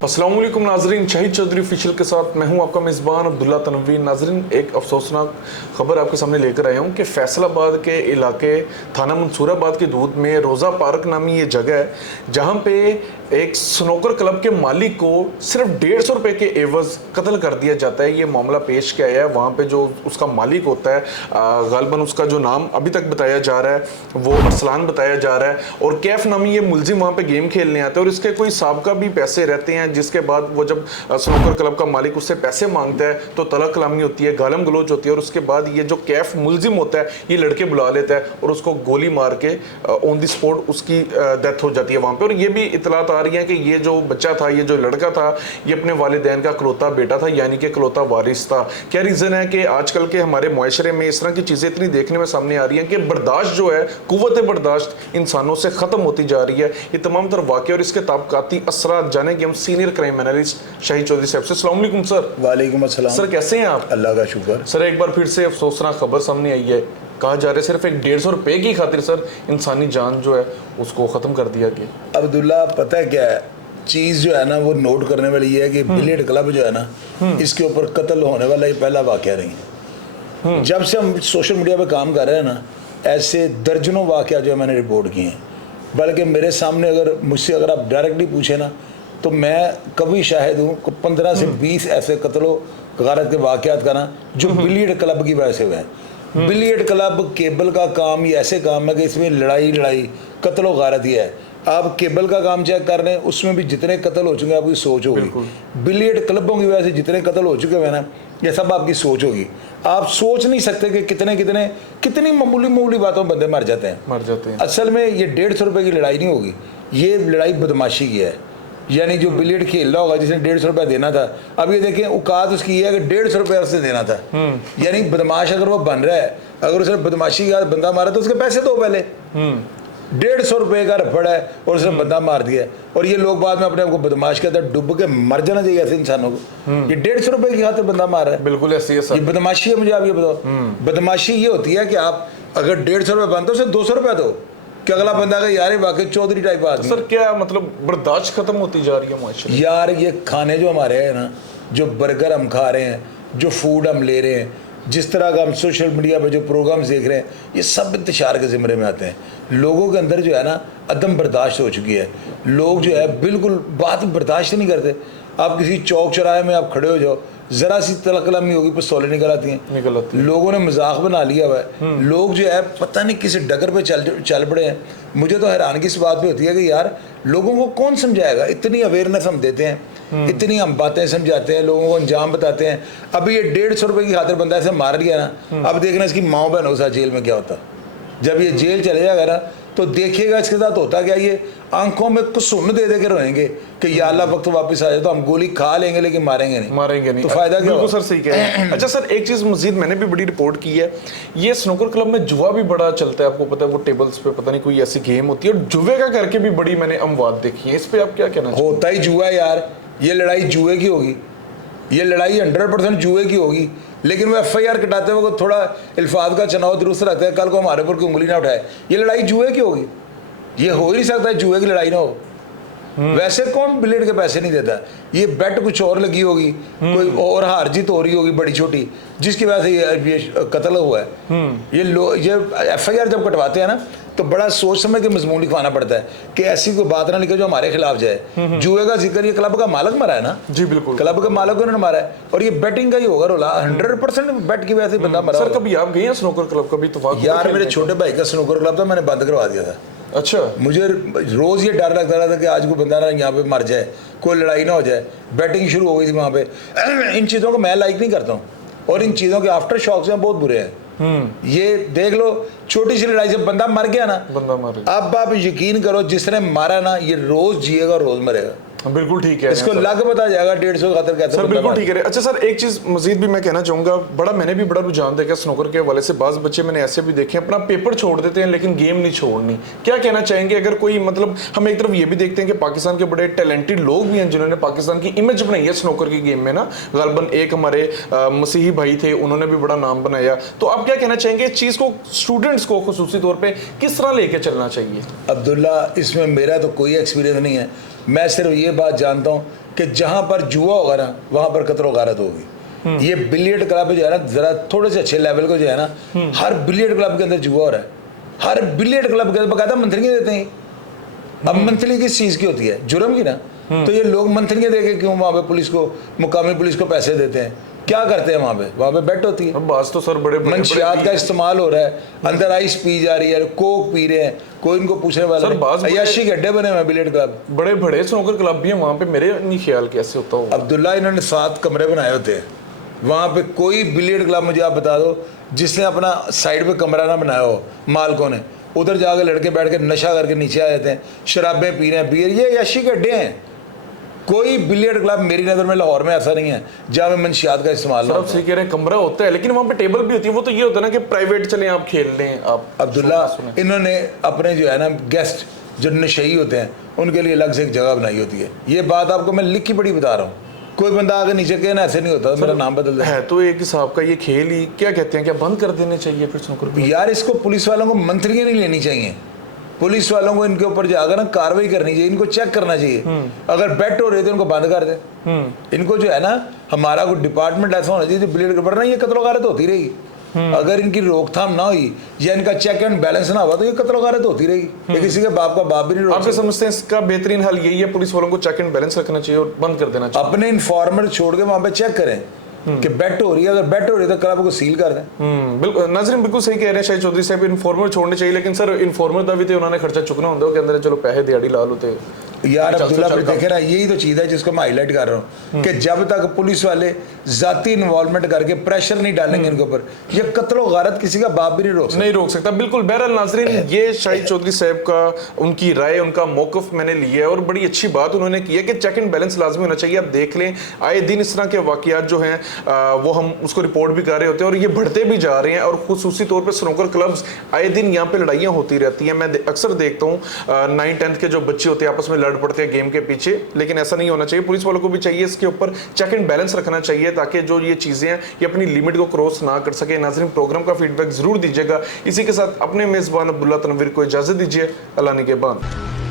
अस्सलाम वालेकुम नाजरीन, शाहिद चौधरी ऑफिशियल के साथ मैं हूं आपका मेज़बान अब्दुल्ला तनवी। नाजरीन, एक अफसोसनाक खबर आपके सामने लेकर आया हूं कि फैसलाबाद के इलाके थाना मंसूराबाद के दूध में रोज़ा पार्क नामी ये जगह है जहां पे एक स्नोकर क्लब के मालिक को सिर्फ 150 रुपये के एवज़ कत्ल कर दिया जाता है। ये मामला पेश किया है वहाँ पे जो उसका मालिक होता है, गालिबन उसका जो नाम अभी तक बताया जा रहा है वो अरसलान बताया जा रहा है, और कैफ नामी ये मुलजिम वहाँ पे गेम खेलने आता है और इसके कोई साबका भी पैसे रहते हैं, जिसके बाद वो जब स्नोकर क्लब का मालिक उससे पैसे मांगता है तो तलक कलामी होती है, गालम गलोच होती है, और उसके बाद ये जो कैफ मुलजिम होता है ये लड़के बुला लेता है और उसको गोली मार के ऑन द स्पॉट उसकी डेथ हो जाती है वहाँ पे। और ये भी इतलात आ रही है कि ये जो बच्चा था, ये जो लड़का था, ये अपने वालिदैन का इकलौता बेटा था, यानी कि इकलौता वारिस था। क्या रीज़न है कि आजकल के हमारे मुआशरे में इस तरह की चीज़ें इतनी देखने में सामने आ रही हैं कि बर्दाश्त जो है, कुव्वत बर्दाश्त इंसानों से ख़त्म होती जा रही है। ये तमाम तर वाक़े और इसके ताबकाती असरात जानेंगे हम senior crime analyst Shahid Chaudhry साहब से। अस्सलाम वालेकुम सर। वालेकुम अस्सलाम सर, कैसे हैं आप? अल्लाह का शुक्र। सर, एक बार फिर से अफसोसनाक खबर सामने आई है, कहा जा रहा है सिर्फ एक 150 रुपये की खातिर सर इंसानी जान जो है उसको ख़त्म कर दिया गया। अब्दुल्ला, पता है क्या है चीज़ जो है ना, वो नोट करने वाली ये है कि बिलियर्ड क्लब जो है ना, इसके ऊपर कत्ल होने वाला ये पहला वाक़या नहीं है। जब से हम सोशल मीडिया पे काम कर रहे हैं ना, ऐसे दर्जनों वाक़या जो है मैंने रिपोर्ट किए हैं। बल्कि मेरे सामने मुझसे अगर आप डायरेक्टली पूछे ना, तो मैं कभी शाहिद हूँ 15 से 20 ऐसे कत्लो गारत के वाक़यात का ना जो बिलियर्ड क्लब की वजह से हुए हैं। बिलियर्ड क्लब केबल का काम ये ऐसे काम है कि इसमें लड़ाई कत्लो गारत ही है। आप केबल का काम चेक कर रहे हैं, उसमें भी जितने कत्ल हो चुके हैं आपकी सोच होगी। बिलियर्ड क्लबों की वजह से जितने कत्ल हो चुके हैं ना, ये सब आपकी सोच होगी। आप सोच नहीं सकते कि कितनी मामूली बातों में बंदे मर जाते हैं। असल में ये 150 रुपये की लड़ाई नहीं होगी, ये लड़ाई बदमाशी की है। यानी जो बिलियर्ड खेल रहा होगा, जिसने 150 रुपया देना था, अब ये देखें औकात उसकी ये है कि 150 रुपया उससे देना था। यानी बदमाश अगर वो बन रहा है, अगर उसने बदमाशी के बाद बंदा मारा तो उसके पैसे दो पहले। 150 रुपये का रफड़ है और उसने बंदा मार दिया, और ये लोग बाद में अपने आप को बदमाश कहते हैं। डूब के मर जाना चाहिए ऐसे इंसानों को। ये 150 रुपये की खातिर बंदा मार रहा है, बिल्कुल ऐसी है सर। ये बदमाशी है। मुझे आप ये बताओ, बदमाशी ये होती है कि आप अगर 150 रुपये बनते हो उसे 200 रुपया दो कि अगला बंदा का यार वाकई चौधरी टाइप आदमी। सर, क्या मतलब बर्दाश्त खत्म होती जा रही है मुआशरे में? यार ये खाने जो हमारे हैं ना, जो बर्गर हम खा रहे हैं, जो फूड हम ले रहे हैं, जिस तरह का हम सोशल मीडिया पे जो प्रोग्राम्स देख रहे हैं, ये सब इंतशार के ज़िम्मे में आते हैं। लोगों के अंदर जो है ना अदम बर्दाश्त हो चुकी है। लोग जो है बिल्कुल बात बर्दाश्त नहीं करते। आप किसी चौक चौराहे में आप खड़े हो जाओ, ज़रा सी तलकलमी होगी, पिस्तौलें निकल आती हैं। लोगों ने मजाक बना लिया हुआ है। लोग जो है पता नहीं किस डगर पे चल पड़े हैं। मुझे तो हैरानगी इस बात पे होती है कि यार लोगों को कौन समझाएगा। इतनी अवेयरनेस हम देते हैं, इतनी हम बातें समझाते हैं, लोगों को अंजाम बताते हैं। अभी ये 150 रुपये की खातिर बंदा ऐसे मार लिया ना, अब देखना इसकी माँ बहनों के साथ जेल में क्या होता। जब ये जेल चले जाएगा ना तो देखिएगा इसके साथ होता क्या। ये आंखों में कुसुम दे के रोएंगे कि या अल्लाह वक्त वापस आ जाए तो हम गोली खा लेंगे लेकिन मारेंगे नहीं। तो फायदा क्या? सर सही कह रहे हैं। अच्छा सर, एक चीज़ मजीद मैंने भी बड़ी रिपोर्ट की है, ये स्नूकर क्लब में जुआ भी बड़ा चलता है। आपको पता है वो टेबल्स पे पता नहीं कोई ऐसी गेम होती है, और जुए का करके भी बड़ी मैंने अमवात देखी है। इस पर आप क्या कहना चाहिए? होता ही जुआ यार, ये लड़ाई जुए की होगी, ये लड़ाई 100% जुए की होगी। लेकिन वो FIR कटाते हुए थोड़ा अल्फाज का चुनाव दुरुस्त रहता है, कल को हमारे ऊपर कोई उंगली ना उठाए। ये लड़ाई जुए की होगी, ये हो ही नहीं सकता जुए की लड़ाई ना हो। वैसे कौन बिलियर्ड के पैसे नहीं देता? ये बेट कुछ और लगी होगी, कोई और हार जीत हो रही होगी बड़ी छोटी, जिसकी वजह से ये कत्ल हुआ है। ये FIR जब कटवाते हैं ना तो बड़ा सोच समझ के मजमून लिखवाना पड़ता है कि ऐसी कोई बात ना लिखे जो हमारे खिलाफ जाए। जुए का जिक्र ये क्लब का मालिक मरा है ना। जी बिल्कुल, क्लब का मालिक उन्होंने मारा है, और ये बेटिंग का ही होगा रोला। 100% बेट की वजह से बंदा मरा। सर, कभी आप गए हैं स्नूकर क्लब? कभी तो यार मेरे छोटे भाई का स्नूकर क्लब था, मैंने बंद करवा दिया था। अच्छा। मुझे रोज़ ये डर लगता था कि आज कोई बंदा ना यहाँ पे मर जाए, कोई लड़ाई ना हो जाए। बैटिंग शुरू हो गई थी वहाँ पे। इन चीज़ों को मैं लाइक नहीं करता हूँ, और इन चीज़ों के आफ्टर शॉक्स हैं बहुत बुरे हैं। ये देख लो, छोटी सी लड़ाई से बंदा मर गया ना, अब आप यकीन करो जिसने मारा ना ये रोज़ जिएगा रोज़ मरेगा। बिल्कुल ठीक है इसको लग पता जाएगा 150 खातर कहते सर, हैं बिल्कुल ठीक है। अच्छा सर, एक चीज़ मजीद भी मैं कहना चाहूँगा, मैंने भी बड़ा रुझान देखा स्नूकर के हवाले से। बाज़ बच्चे मैंने ऐसे भी देखे अपना पेपर छोड़ देते हैं लेकिन गेम नहीं छोड़नी। क्या कहना चाहेंगे अगर कोई, मतलब हम एक तरफ ये भी देखते हैं कि पाकिस्तान के बड़े टैलेंटेड लोग भी हैं जिन्होंने पाकिस्तान की इमेज बनाई है स्नूकर की गेम में ना। गालबन एक हमारे मसीही भाई थे, उन्होंने भी बड़ा नाम बनाया। तो आप क्या कहना चाहेंगे इस चीज़ को स्टूडेंट्स को खुसूसी तौर पर किस तरह लेके चलना चाहिए? अब्दुल्ला, इसमें मेरा तो कोई एक्सपीरियंस नहीं है। मैं सिर्फ ये बात जानता हूँ कि जहाँ पर जुआ होगा ना वहाँ पर कत्ल गारत होगी। ये बिलियर्ड क्लब जो है ना, जरा थोड़े से अच्छे लेवल को जो है ना, हर बिलियर्ड क्लब के अंदर जुआ हो रहा है। हर बिलियर्ड क्लब के अंदर बकायदा मंथलियाँ देते हैं। अब मंथली किस चीज़ की होती है? जुर्म की ना। तो ये लोग मंथलियाँ दे के क्यों वहाँ पे पुलिस को, मुकामी पुलिस को पैसे देते हैं? क्या करते हैं वहाँ पे बेट होती है। बात तो सर बड़े मंशियात का इस्तेमाल हो रहा है, अंदर आइस पी जा रही है, कोक पी रहे हैं, कोई इनको पूछने वाला नहीं। अय्याशी के अड्डे बने हुए बिलियर्ड क्लब, बड़े बड़े स्नूकर क्लब भी हैं वहाँ पे। मेरे नहीं ख्याल कैसे होता होगा। अब्दुल्ला, इन्होंने 7 कमरे बनाए होते हैं वहाँ पे। कोई बिलियर्ड क्लब मुझे आप बता दो जिसने अपना साइड पे कमरा ना बनाया हो, मालिकों ने उधर जाकर लड़के बैठ के नशा करके नीचे आ जाते हैं, शराबें पी रहे हैं, बियर। ये अय्याशी के अड्डे हैं। कोई बिलियर्ड क्लब मेरी नज़र में लाहौर में ऐसा नहीं है जहाँ में मंशियात का इस्तेमाल ना हो। आप सही कह रहे हैं, कमरा होता है लेकिन वहाँ पे टेबल भी होती है। वो तो ये होता है ना कि प्राइवेट चले आप खेल लें आप। अब्दुल्ला, इन्होंने अपने जो है ना गेस्ट जो नशई होते हैं उनके लिए अलग से एक जगह बनाई होती है। ये बात आपको मैं लिख की पड़ी बता रहा हूँ। कोई बंदा आगे नीचे कहे ना ऐसे नहीं होता, मेरा नाम बदल है तो एक हिसाब का ये खेल ही, क्या कहते हैं, क्या बंद कर देने चाहिए फिर स्नूकर को? यार, इसको पुलिस वालों को मंथलियाँ नहीं लेनी चाहिए। पुलिस वालों को इनके ऊपर जाकर ना कार्रवाई करनी चाहिए, इनको चेक करना चाहिए। अगर बेट हो रहे तो इनको बंद कर दे। इनको जो है ना, हमारा कोई डिपार्टमेंट ऐसा होना चाहिए जो बिलियर्ड वरना ये कत्ल गारत होती रहेगी। अगर इनकी रोकथाम ना हुई या इनका चेक एंड बैलेंस ना हुआ तो ये कत्ल गारत होती रहेगी। ये किसी के बाप का बाप भी नहीं रोक सकता। आप समझते हैं इसका बेहतरीन हल यही है, पुलिस वालों को चेक एंड बैलेंस रखना चाहिए और बंद कर देना चाहिए। अपने इन्फॉर्मर छोड़ के वहाँ पे चेक करें कि बेट हो रही है। अगर बेट हो रही है तो क्लब को सील कर दें। बिल्कुल नाज़रीन, बिल्कुल सही कह रहे हैं शाहिद चौधरी साहब, इन्फॉर्मर छोड़ने चाहिए। लेकिन सर इन्फॉर्मर का भी तो उन्होंने खर्चा चुकना होता है, के अंदर चलो पैसे दिहाड़ी ला लो। यार अब्दुल्ला, देखे ना, यही तो चीज़ है जिसको मैं हाईलाइट कर रहा हूँ कि जब तक पुलिस वाले जाती इन्वॉल्वमेंट करके प्रेशर नहीं डालेंगे इनके ऊपर, ये कत्ल गारत किसी का बाप भी नहीं रोक सकता। बिल्कुल। बहरहाल नाज़रीन, ये शाहिद चौधरी साहब का, उनकी राय, उनका मौक़िफ़ मैंने लिया है और बड़ी अच्छी बात उन्होंने की है कि चेक एंड बैलेंस लाजमी होना चाहिए। आप देख लें, आए दिन इस तरह के वाक़यात जो हैं वो हम उसको रिपोर्ट भी कर रहे होते हैं और ये बढ़ते भी जा रहे हैं। और खुसूसी तौर पर स्नूकर क्लब्स, आए दिन यहाँ पे लड़ाइयाँ होती रहती हैं। मैं अक्सर देखता हूँ 9th-10th के जो बच्चे होते हैं आपस में लड़ पड़ते हैं गेम के पीछे, लेकिन ऐसा नहीं होना चाहिए। पुलिस वालों को भी चाहिए इसके ऊपर चेक एंड बैलेंस रखना चाहिए ताकि जो ये चीज़ें हैं ये अपनी लिमिट को क्रॉस ना कर सके। नाज़रीन, प्रोग्राम का फीडबैक ज़रूर दीजिएगा। इसी के साथ अपने मेज़बान अब्दुल्ला तनवीर को इजाज़त दीजिए। अल्लाह निगहबान।